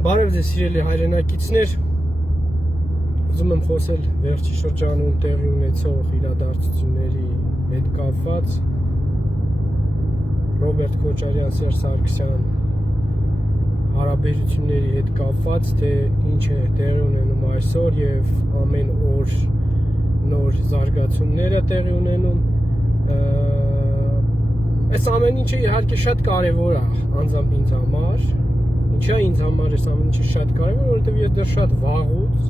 Բարև ձեզ սիրելի հայրենակիցներ, ուզում եմ խոսել վերջի շրջանում տեղի ունեցող իրադարձությունների հետ կապված Ռոբերտ Քոչարյան, Սերժ Սարգսյան հարաբերությունների հետ կապված, թե ինչ է տեղի ունենում այսօր եւ ամեն օր նոր զարգացումներ է տեղի ունենում։ Այս ամեն ինչը իհարկե շատ կարևոր է անձամբ ինձ համար։ Ինչա ինձ համար այս ամեն ինչը շատ կարևոր, որովհետև ես դեռ շատ վաղուց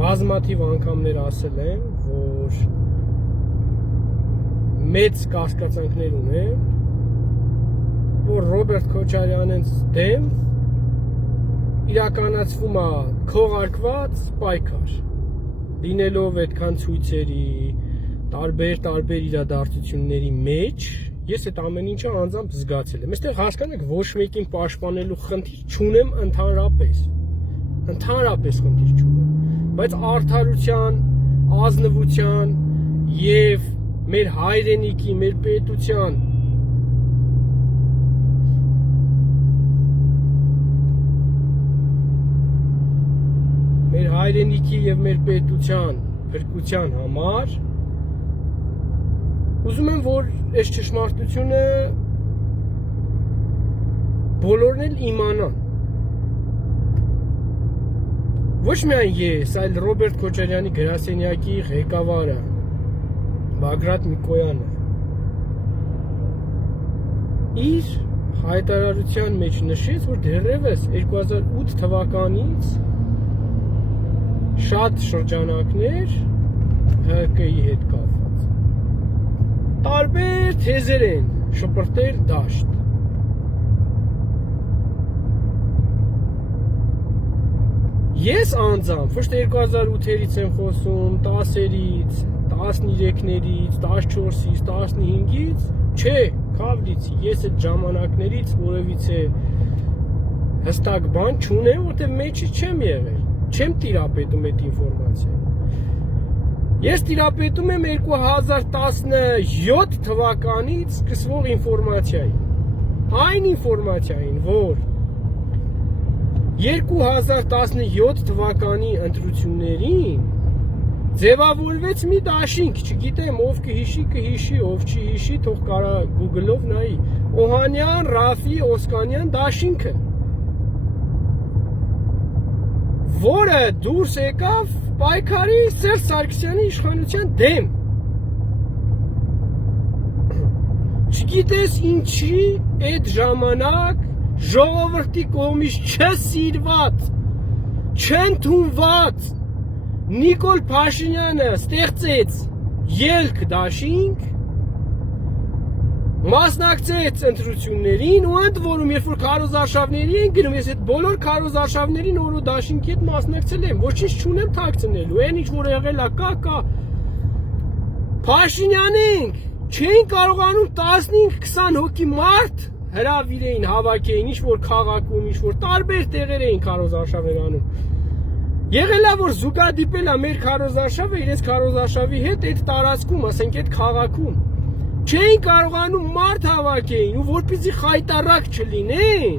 բազմաթիվ անգամներ ասել եմ, որ մեծ կասկածանքներ ունեմ, որ Ռոբերտ Քոչարյանից դեմ իրականացվում է քողարկված պայքար, լինելով այդքան ցույցերի, տարբեր իրադարձությունների մեջ, ես այդ ամեն ինչը անձամբ զգացել եմ։ Այստեղ հասկանաք, ոչ մեկին պաշտպանելու խնդիր չունեմ ընդհանրապես խնդիր չունեմ, բայց արդարության, ազնվության եւ մեր հայրենիքի, մեր պետության եւ մեր պետության փրկության համար ուզում եմ, որ այս ճշմարտությունը բոլորն էլ իմանան։ Ոչ միայն ես, այլ Ռոբերտ Քոչարյանի գրասենյակի ղեկավարը Բագրատ Միկոյանը իր հայտարարության մեջ նշեց, որ դեռևս 2008 թվականից շատ շրջանակներ ՀԿ-ի հետ կապված տարբեր թեզեր են, շպրտեր դաշտ։ Ես անձամբ, ոչ թե 2008-ից եմ խոսում, 10-երից, 13-ներից, 14-ից, 15-ից, չէ, քավլից, ես այդ ժամանակներից որևիցե հստակ բան չունեմ, որտեղ մեջից չեմ եղել, չեմ տիրապետում այդ ինֆորմացիային։ Ես տիրապետում եմ 2017 թվականից սկսվող ինֆորմացիային։ Այն ինֆորմացիային, որ 2017 թվականի ընտրություններին ձևավորվեց մի դաշինք, չգիտեմ, ով կհիշի, ով չի հիշի, թող կարա Google-ով նայի, Օհանյան, Ռաֆի, Օսկանյան դաշինքը, որը դուրս եկավ պայքարի Սերժ Սարգսյանի իշխանության դեմ։ Չգիտես ինչի այդ ժամանակ ժողովրդի կողմից չսիրված, չընդունված Նիկոլ Փաշինյանը ստեղծեց ելք դաշինք, մասնակցեց ընտրություններին ու ընդ որում երբ որ քարոզարշավների են գնում, ես այդ բոլոր քարոզարշավներին օրո դաշինքի հետ մասնակցել եմ, ոչինչ չունեմ թաքցնելու, այն ինչ որ եղել է կա։ Փաշինյանին չէին կարողանում 15-20 հոգի մարդ հրավիրեին, հավաքեին, ինչ որ քաղաքում, ինչ որ տարբեր տեղեր էին քարոզարշավներ անում։ Եղել է որ զուգադիպել է մեր քարոզարշավը իրենց քարոզարշավի հետ այդ տարածքում, ասենք այդ քաղաքում։ Չէին կարողանում մարդ հավաքեին ու որպեսզի խայտարակ չլինեն,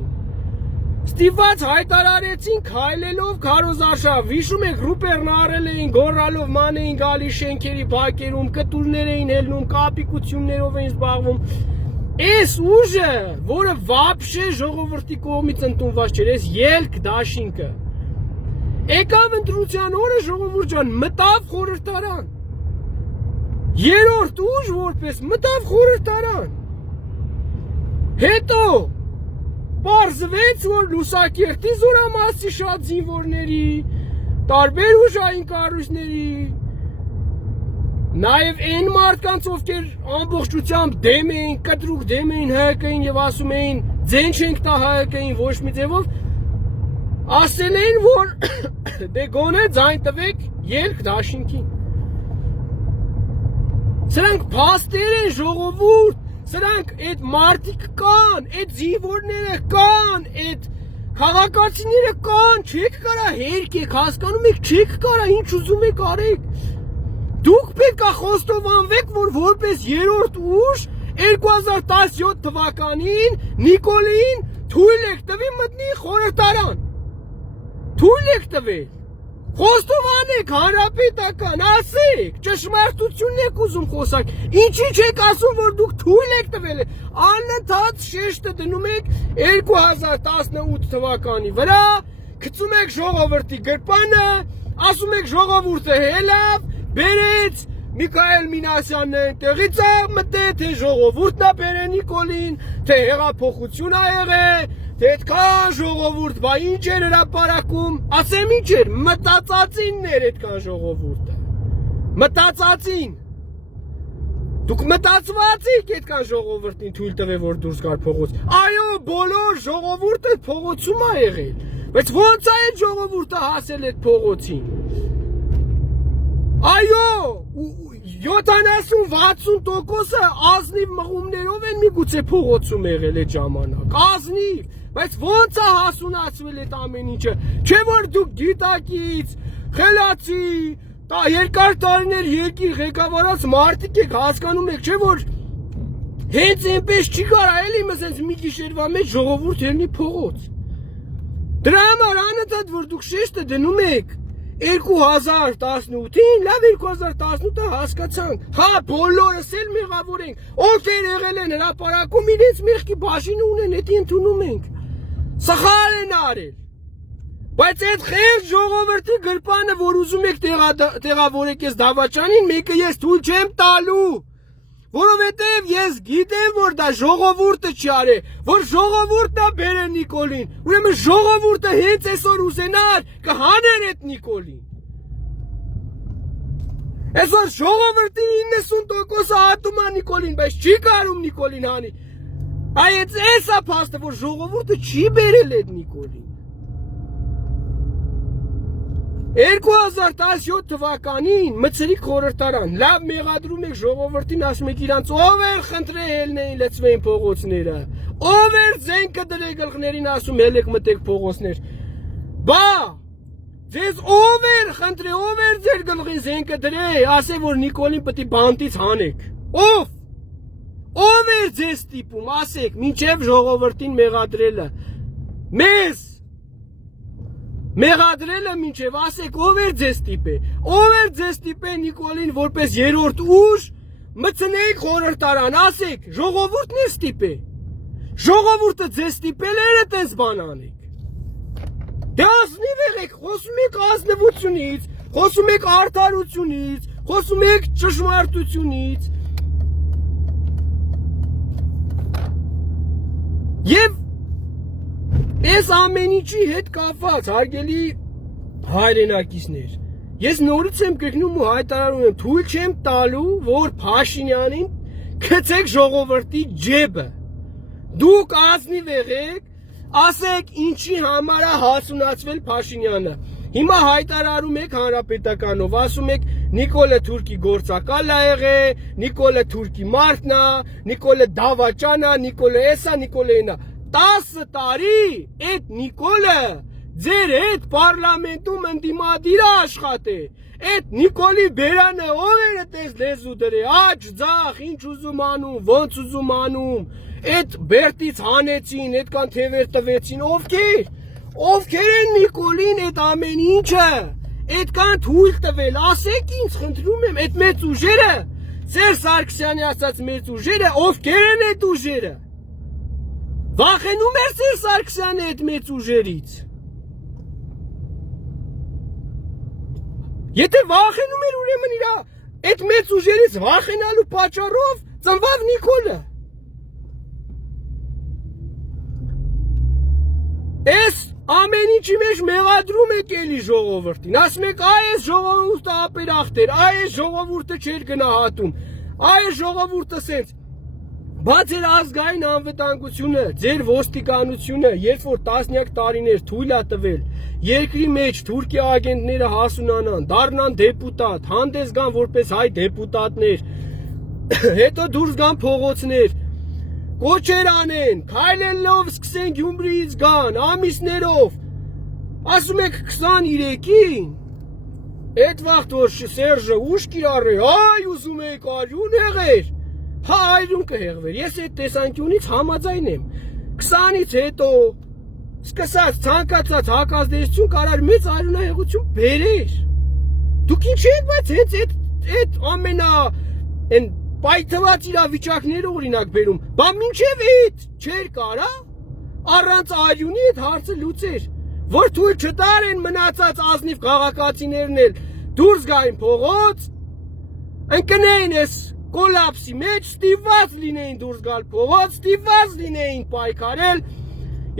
ստիպված հայտարարեցին քայլելով քարոզարշավ, հիշում եք ռուպերն առել էին, գոռալով ման էին գալիս շենքերի բակերում, կտուրներ էին հելնում, կապիկություններով էին զբաղվում։ Այս ուժը, որը վաբշե ժողովրդի կողմից ընդունված չէր, այս ելք դաշինքը, եկավ ընտրության օրը ժողովուրդ ջան, մտավ խորհրդարան։ Երրորդ ուժ որպես մտավ խորհրդարան։ Հետո պարզվեց, որ Լուսակերտի զորամասի շատ զինվորների, տարբեր ուժային կառույցների, նաև այն մարդկանց, ովքեր ամբողջությամբ դեմ էին, կտրուկ դեմ էին ՀԿ-ին եւ ասում էին, ձեն չենք տա ՀԿ-ին ոչ մի ձևով, ասել էին, որ դե գոնե ձայն տվեք ելք դաշինքին։ Սրանք փաստեր են ժողովուրդ, սրանք այդ մարդիկ կան, այդ զինվորները կան, այդ քաղաքացիները կան, չեք կարա հերկեք, հասկանում եք, չեք կարա, ինչ ուզում եք արեք։ Դուք պետք է խոստովանվեք, որ որպես երրորդ ուժ 2017 թվականին Նիկոլին թույլ եք տվի մտնի խորհրդարան։ Թույլ եք տվել։ Խոստովանեք հանրապետական, ասեք, ճշմարտությունն եք ուզում խոսակ։ Ինչի չեք ասում, որ դուք թույլ եք տվել։ Անընդհատ շեշտը դնում եք 2018 թվականի վրա, գցում եք ժողովրդի գրպանը, ասում եք ժողովուրդը հելավ, բերեց Միքայել Մինասյանն այնտեղից է մտել, թե ժողովուրդն է բերել Նիկոլին, թե հեղափոխություն ա եղել, թե այդքան ժողովուրդ, բա ինչ էր հրապարակում, ասեմ ինչ էր, մտածածինն էր այդքան ժողովուրդը, մտածածին, դուք մտածված եք այդքան ժողովուրդին թույլ տվել, որ դուրս գար փողոց, այո, բոլոր ժողովուրդը փողոցում ա եղել, բայց ոնց է այդ ժողովուրդը հասել այդ փողոցին, այո, 70-60%-ը ազնիվ մղումներով են միգուցե փողոցում եղել այդ ժամանակ, ազնիվ, բայց ոնց է հասունացվել այդ ամեն ինչը, չէ որ դուք գիտակից, խելացի, երկար տարիներ երկիր ղեկավարած մարդիկ եք հասկանում եք, չէ որ հենց այնպես չի կարա էլի մսենց մի գիշերվա մեջ ժողովուրդ ելնի փողոց, դրա համար անընդհատ որ դուք շեշտը դնում եք 2018-ին, լավ 2018-ը հասկացանք, հա բոլորս էլ մեղավոր ենք, ովքեր եղել են հրապարակում իրենց մեղքի բաժինը ունեն, էդի ընդունում ենք, սխալ են արել, բայց այդ խեղճ ժողովրդի գրպանը, որ ուզում եք տեղավորեք ես դավաճանին, մեկը ես թույլ չեմ տալու, որովհետև ես գիտեմ, որ դա ժողովուրդը չարե, որ ժողովուրդն է բերել Նիկոլին, ուրեմն ժողովուրդը հենց այսօր ուզենար կհաներ այդ Նիկոլին։ Այսօր ժողովրդի 90%-ը ատում է Նիկոլին, բայց չի կարում Նիկոլին հանի։ Այս է փաստը, որ ժողովուրդը չի բերել այդ Նիկոլին։ 2017 թվականին մցրիկ խորհրդարան, լավ մեղադրում եք ժողովրդին, ասում եք իրանց ով էր խնդրել ելնեին լծվեին փողոցները, ով էր զենքը դրել գլխներին ասում ելեք մտեք փողոցներ, բա ձեզ ով էր խնդրել, ով էր ձեր գլխին զենքը դրել, ասել որ Նիկոլին պետք է բանտից հանեք, ով էր ձեզ ստիպում, ասեք, մինչև ժողովրդին մեղադրելը, մեզ մեղադրելը մինչև ասեք ով էր ձեզ ստիպե Նիկոլին որպես երրորդ ուժ մցնեիք խորհրդարան, ասեք ժողովուրդն է ստիպե, ժողովուրդը ձեզ ստիպել էր այդպես բան անեք, դե ազնիվ եղեք, խոսում եք ազնվությունից, խոսում եք արդարությունից, խոսում եք ճշմարտությունից և Ես ամեն ինչի հետ կապված, հարգելի հայրենակիցներ, ես նորից եմ կրկնում ու հայտարարում եմ, թույլ չեմ տալու, որ Փաշինյանին գցեք ժողովրդի ջեբը, դուք ազնիվ եղեք, ասեք ինչի համար է հասունացվել Փաշինյանը, հիմա հայտարարում եք հանրապետականով, ասում եք Նիկոլը թուրքի գործակալ է եղել, Նիկոլը թուրքի մարդն է, Նիկոլը դավաճան է, Նիկոլը էսա, Նիկոլը էնա 10 տարի այդ Նիկոլը ձեր հետ պարլամենտում ընդդիմադիր է աշխատել, այդ Նիկոլի բերանը ով էր այդպես լեզու դրել, աջ ձախ, ինչ ուզում անում, ոնց ուզում անում, այդ բերտից հանեցին, այդքան թևեր տվեցին, ովքեր են Նիկոլին այդ ամեն ինչը, այդքան թույլ տվել, ասեք ինձ խնդրում եմ, այդ մեծ ուժերը, Սերժ Սարգսյանի ասած մեծ ուժերը, ովքեր են այդ ուժերը, վախենում էր Սերժ Սարգսյանը այդ մեծ ուժերից, եթե վախենում էր ուրեմն իրա այդ մեծ ուժերից վախենալու պատճառով ծնվավ Նիկոլը, Այս ամեն ինչի մեջ մեղադրում եք էլի ժողովրդին, ասում եք այս ժողովուրդը ապերախտ էր, այս ժողովուրդը չէր գնահատում, այս ժողովուրդը սենց, բա ձեր ազգային անվտանգությունը, ձեր ոստիկանությունը, երբ որ տասնյակ տարիներ թույլ է տվել, երկրի մեջ թուրքի ագենտները հասունանան, դառնան դեպուտատ, հանդես գան որպես հայ դեպուտատներ, հետո դուրս գան փողոցներ, կոչեր անեն, քայլելով սկսեն Գյումրիից գան, ամիսներով, ասում եք 23-ին, այդ վաղտ որ Սերժը ուշ կիրառի, այ ուզում եք արյուն եղեր, հա այրուն կհեղվեր, ես այդ տեսանկյունից համաձայն եմ, 20-ից հետո սկսած ցանկացած հակազդեցություն կարար մեծ արյունահեղություն բերեր։ Դուք ինչ եք բայց այդ ամենա այն պայթված իրավիճակները օրինակ բերում, բա մինչև այդ չէր կարա առանց արյունի այդ հարցը լուծեր, որ թույլ չտարեն մնացած ազնիվ քաղաքացիներն էլ դուրս գային փողոց, ընկնեին այս կոլապսի մեջ, ստիպված լինեին դուրս գալ փողոց, ստիպված լինեին պայքարել,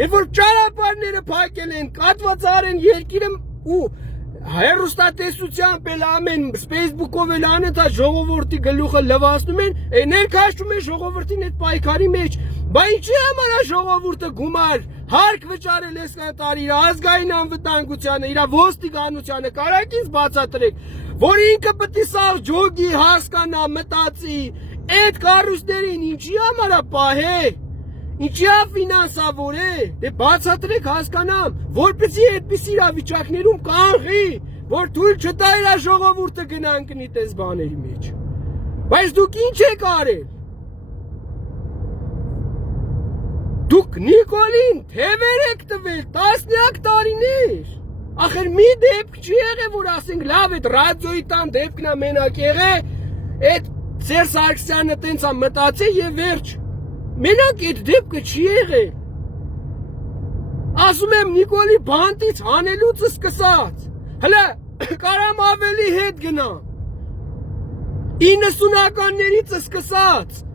երբ որ ճանապարհները փակել են, կատված են երկիրը ու հեռուստատեսությամբ էլ ամեն Facebook-ով էլ անընդհատ ժողովրդի գլուխը լվացնում են, ներկայացնում են ժողովրդին այդ պայքարի մեջ, բա ինչի համար է ժողովուրդը գումար հարկ վճարել այսքան տարի իր ազգային անվտանգությանը, իր ոստիկանությանը, կարակից բացատրեք, որ ինքը պետք է սաղ ջոգի, հասկանա, մտածի, այդ կառույցներին ինչի համար է պահե, ինչի է ֆինանսավորե, դե բացատրեք հասկանամ, որպեսզի այդպիսի իրավիճակներում կանխի, որ թույլ չտա իր ժողովուրդը գնան կնի տես բաների մեջ։ Բայց դուք ինչ եք արել։ Դուք Նիկոլին թևեր եք տվել տասնյակ տարիներ։ Ախր մի դեպք չի եղել, որ ասենք լավ այդ ռադիոյի տան դեպքն է մենակ եղել, այդ Սերժ Սարգսյանը տենց է մտածել եւ վերջ։ Մենակ այդ դեպքը չի եղել։ Ասում եմ Նիկոլի բանտից հանելուց սկսած։ Հələ կարամ ավելի հետ գնամ։ 90-ականներից սկսած։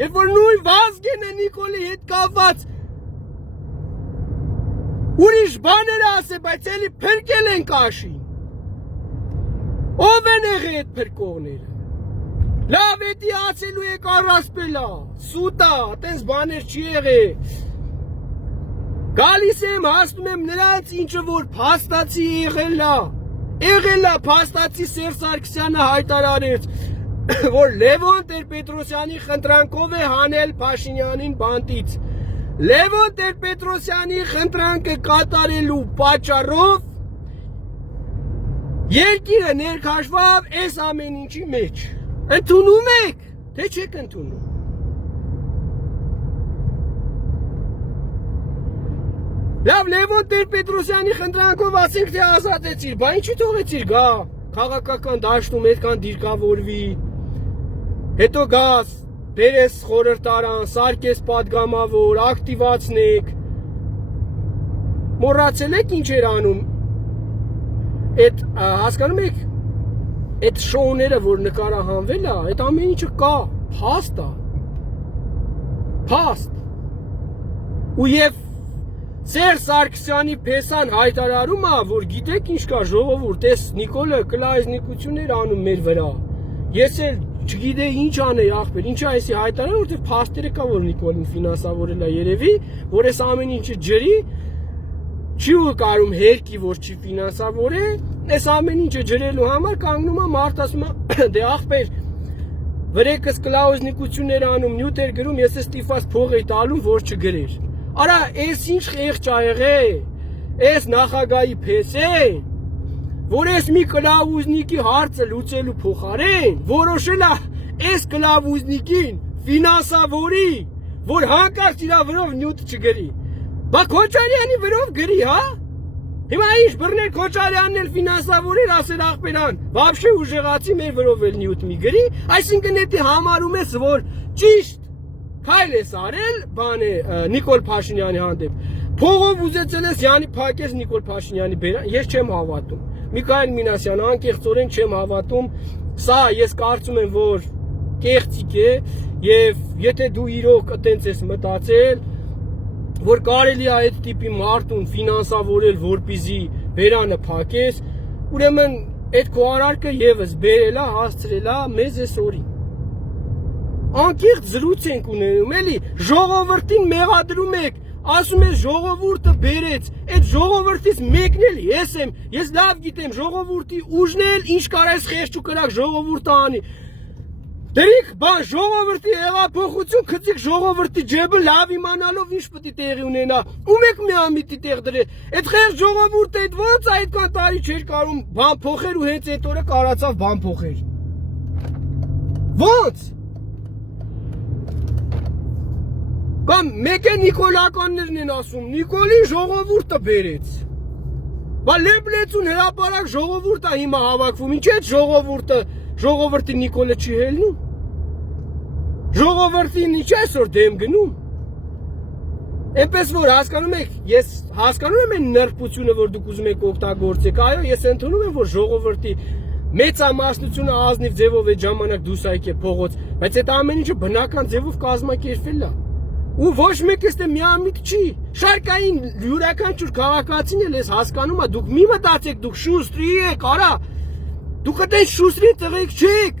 Երբ որ նույն Վազգենը Նիկոլի հետ կապված ուրիշ բաներ ասե, բայց էլի փրկել են կաշին։ Ով են եղել այդ փրկողները։ Լավ էդի ասելու եք առասպելա, սուտա, տենց բաներ չի եղել։ Գալիս եմ, հասնում եմ նրանց ինչը որ փաստացի եղել է փաստացի Սերժ Սարգսյանը հայտարարեց, որ Լևոն Տեր-Պետրոսյանի խնդրանքով է հանել Փաշինյանին բանտից։ Լևոն Տեր-Պետրոսյանի խնդրանքը կատարելու պատճառով երկիրը ներքաշվավ այս ամեն ինչի մեջ։ Ընդունում եք, թե չեք ընդունում։ Լավ, Լևոն Տեր-Պետրոսյանի խնդրանքով ասենք թե ազատեցիր, բա ինչի թողեցիր գա, քաղաքական դաշտում այդքան դիրքավորվի, հետո գաս, բերես խորհրդարան, սարքես պատգամավոր, ակտիվացնեք, մոռացել եք ինչ էր անում, այդ հասկանում եք, այդ շոուները, որ նկարահանվել է, այդ ամեն ինչը կա, փաստ է, փաստ, ու և Սերժ Սարգսյանի փեսան հայտարարում է, որ գիտեք ինչ կա ժողովուրդ, այս Նիկոլը կլայզնիկություն էր անում մեր վրա, ես էլ չգիտեի ինչ անեի ախպեր, ինչ է այսի հայտարարում, որտեղ փաստերը կա, որ Նիկոլին ֆինանսավորել է երևի, որ այս ամեն ինչը ջրի, չի ու կարում հերկի, որ չի ֆինանսավորե, այս ամեն ինչը ջրելու համար կանգնում է մարդ ասում է, դե ախպեր, վրեկս կլաուզնիկություններ անում, նյութ էր գրում, ես ստիպված փող էի տալու, որ չգրեր։ Արա, այս ինչ խեղճ ա եղել, այս նախագահի փեսեն, որ այս մի կլավուզնիկի հարցը լուծելու փոխարեն, որոշել է այս կլավուզնիկին ֆինանսավորի, որ հանկարծ իր վրով նյութ չգրի։ Բա Քոչարյանի վրով գրի, հա? Հիմա ինչ բռներ Քոչարյանն էլ ֆինանսավորիր, ասել ախպերան, վաբշե ուժեղացի մեր վրով էլ նյութ մի գրի, այսինքն էդի համարում ես, որ ճիշտ քայլ ես արել, բան է Նիկոլ Փաշինյանի հանդեպ։ Փողով ուզեցել ես Յանի փակես Նիկոլ Փաշինյանի բերան, ես չեմ հավատում։ Միքայել Մինասյան, անկեղծորեն չեմ հավատում, սա ես կարծում եմ, որ կեղծիկ է, եւ եթե դու իրոք այտենց ես մտածել, որ կարելի է այդ տիպի մարդուն ֆինանսավորել, որպեսզի բերանը փակես, ուրեմն այդ քո արարքը եւս բերել է, հասցրել է մեզ այս օրին։ Անկեղծ զրույց ենք ունենում, էլի ժողովրդին մեղադրում եք, ասում ես ժողովուրդը բերեց, այդ ժողովրդից մեկն էլ ես եմ, ես լավ գիտեմ ժողովրդի ուժն էլ ինչ կարես խեղճ ու կրակ ժողովուրդը անի։ Դրիք բան ժողովրդի հեղափոխություն գցիկ ժողովրդի ջեբը լավ իմանալով ինչ պետք է տեղի ունենա։ Ում եք միամիտի տեղ դրել։ Այդ խեղճ ժողովուրդը այդ ոնց այդքան տարի չէր կարում բան փոխեր ու հենց այդ օրը կարացավ բան փոխեր։ Ոնց։ Կամ մեկ է Նիկոլականներն են ասում, Նիկոլին ժողովուրդը բերեց։ Բա լեբլեցուն հրապարակ ժողովուրդը հիմա հավաքվում, ինչ է ժողովուրդը Նիկոլը չի հելնում։ Ժողովրդին ինչ է այսօր դեմ գնում։ Այնպես որ հասկանում եք, ես հասկանում եմ այն նրբությունը, որ դուք ուզում եք օգտագործեք, այո, ես ընդունում եմ, որ ժողովրդի մեծամասնությունը ազնիվ ձևով այդ ժամանակ դուրս եկե փողոց, բայց այդ ամեն ինչը բնական ձևով կազմակերպվել է։ Ու ոչ մեկս դե միամիտ չի։ Շարքային յուրաքանչյուր քաղաքացին էլ ես հասկանում եմ, դուք մի մտածեք, դուք շուստրի եք, արա։ Դուք այդպես շուստրի տղեկ չեք։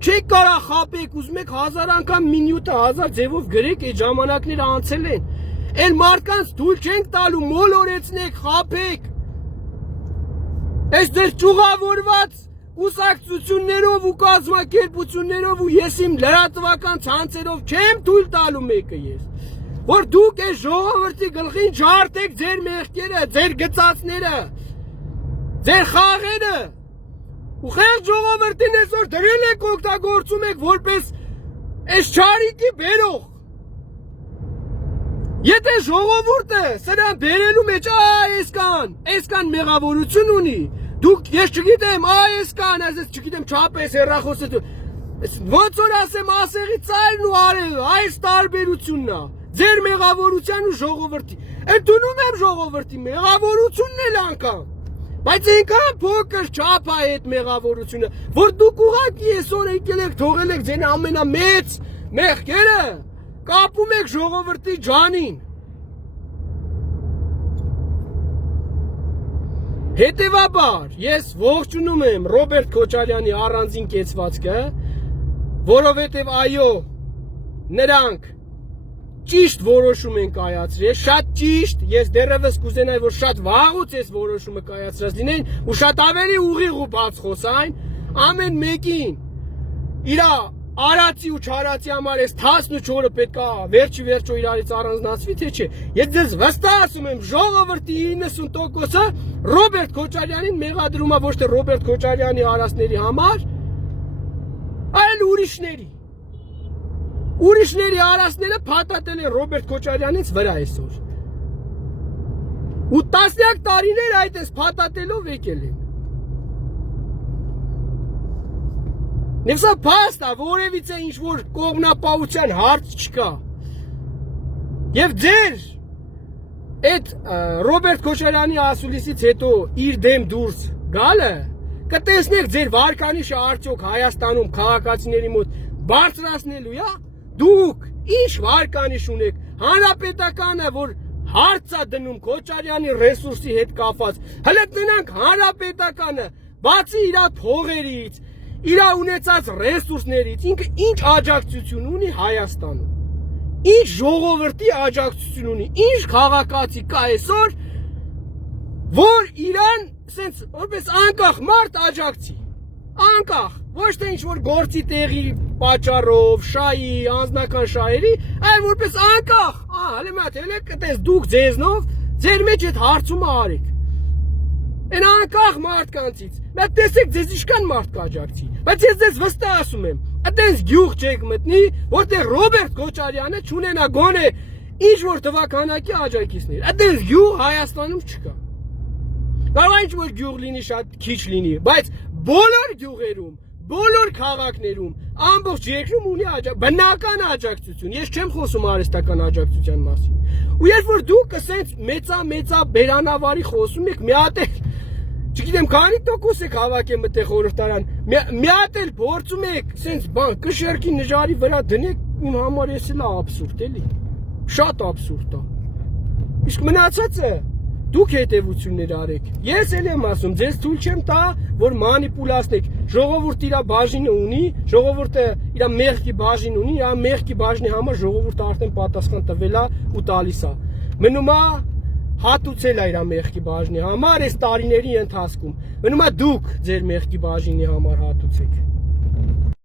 Չեք կարա խապեք, ուզում եք 1000 անգամ մինյուտը 1000 ձևով գրեք, այդ ժամանակները անցել են։ Այն մարդկանց թույլ չենք տալու, մոլորեցնեք, խապեք։ Այս դեր ճուղավորված կուսակցություններով ու կազմակերպություններով ու ես իմ լրատվական ցանցերով չեմ թույլ տալու մեկը ես, որ դուք այս ժողովրդի գլխին ջարդեք ձեր մեղքերը, ձեր գծածները, ձեր խաղերը, ու խեղճ ժողովրդին այսօր դրել եք օգտագործում եք որպես այս չարիքի բերող։ Եթե ժողովուրդը սրան բերելու մեջ այսքան մեղավորություն ունի, դուք ես չգիտեմ, այսքան, ես չգիտեմ չապես հեռախոսը, ոնց որ ասեմ ասեղի ծայրն ու արևը, այս տարբերությունն է, ձեր մեղավորության ու ժողովրդի, ընդունում եմ ժողովրդի մեղավորությունն էլ անգամ, բայց այնքան փոքր չափ է այդ մեղավորությունը, որ դուք ուղղակի այսօր եկել եք թողել եք ձեր ամենամեծ մեղքերը, կապում եք ժողովրդի ջանին։ Հետևաբար, ես ողջունում եմ Ռոբերտ Քոչարյանի առանձին կեցվածքը, որովհետև այո, նրանք ճիշտ որոշում են կայացրել, շատ ճիշտ, ես դեռևս կուզենայի, որ շատ վաղուց այս որոշումը կայացրած լինեն ու շատ ավելի ուղիղ ու բաց խոսային, ամեն մեկին իր արածի ու չարածի համար այս 14-ը պետքա վերջի վերջո իրարից առանձնացվի, թե չէ։ Ես ձեզ վստահ ասում եմ, ժողովրդի 90%-ը Ռոբերտ Քոչարյանին մեղադրում է ոչ թե Ռոբերտ Քոչարյանի արածների համար, այլ ուրիշների։ Ուրիշների արածները փաթաթել են Ռոբերտ Քոչարյանից վրա այսօր։ Ու տասնյակ տարիներ այդպես փաթաթելով եկել են։ Նեսա փաստ է, որևիցե ինչ-որ կողմնապահության հարց չկա։ Եվ ձեր այդ Ռոբերտ Քոչարյանի ասուլիսից հետո իր դեմ դուրս գալը, կտեսնեք ձեր վարկանիշը արդյոք Հայաստանում քաղաքացիների մոտ բարձրացնելու է, դուք ինչ վարկանիշ ունեք, հանրապետականը, որ հարց է դնում Քոչարյանի ռեսուրսի հետ կապված, հələ տնանք հանրապետականը, բացի իր փողերից, իր ունեցած ռեսուրսներից, ինքը ինչ աջակցություն ունի Հայաստանում, ինչ ժողովրդի աջակցություն ունի, ինչ քաղաքացի կա այսօր, որ իրան սենց որպես անկախ մարդ աջակցի, անկախ, ոչ թե ինչ որ գործի տեղի պատճառով, շայի, անձնական շահերի, այլ որպես անկախ, հələ մատ ելեք կտես դուք ձեզնով ձեր մեջ այդ հարցումը արեք։ Այն անկախ մարդկանցից, բայց տեսեք ձեզ ինչքան մարդ կաջակցի, բայց ես ձեզ վստահ ասում եմ, այդպես գյուղ չեք մտնի, որտեղ Ռոբերտ Քոչարյանը չունենա գոնե ինչ որ թվականակի աջակիցներ, այդպես գյուղ Հայաստանում չկա։ Կարող է ինչ որ գյուղ լինի, շատ քիչ լինի, բայց բոլոր գյուղերում, բոլոր քաղաքներում, ամբողջ երկրում ունի բնական աջակցություն, ես չեմ խոսում արհեստական աջակցության մասին։ Ու երբ որ դուք ասենց մեծա բերանավարի խոսում եք, մի հատ էլ չգիտեմ քանի տոկոս եք հավաքել մտեղ խորհրդարան, մի հատ էլ փորձում եք սենց բան կշերքի նժարի վրա դնեք, իմ համար էս էլ աբսուրդ էլի, շատ աբսուրդ է։ Իսկ մնացածը դուք հետևություններ արեք։ Ես էլ եմ ասում, ձեզ թույլ չեմ տա, որ մանիպուլացնեք։ Ժողովուրդը իր բաժինը ունի, ժողովուրդը իր մեղքի բաժին ունի, իր մեղքի բաժնի համար ժողովուրդը արդեն պատասխան տվել է ու տալիս է։ Մնում է հատուցել է իր մեղքի բաժնի համար այս տարիների ընթացքում։ Մնում է դուք ձեր մեղքի բաժինի համար հատուցեք։